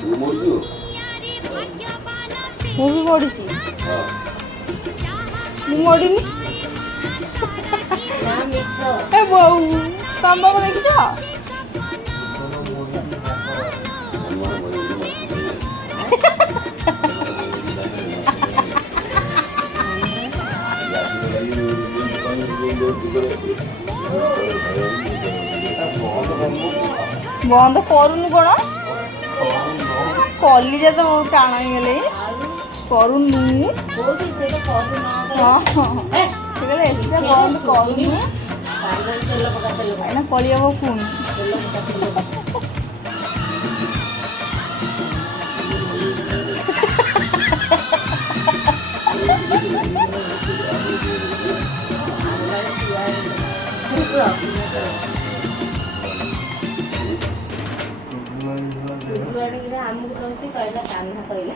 ମୁଁ ବି ପଢିଛି। ମୁଁ ମରିନି। ଏ ବୋଉ ତମ ବାବା ଦେଖିଛ? ବନ୍ଦ କରୁନୁ କଣ? କଲିଜା ତ ବହୁତ ଟାଣ ହେଇଗଲେ କରୁନୁ। ହଁ ଏତେ ବନ୍ଦ କରୁନୁ ଏଇନା ପଳେଇ ହବ ପୁଣି। ଆମକୁ କହୁଛି କହିଲା କାହ୍ନା କହିଲା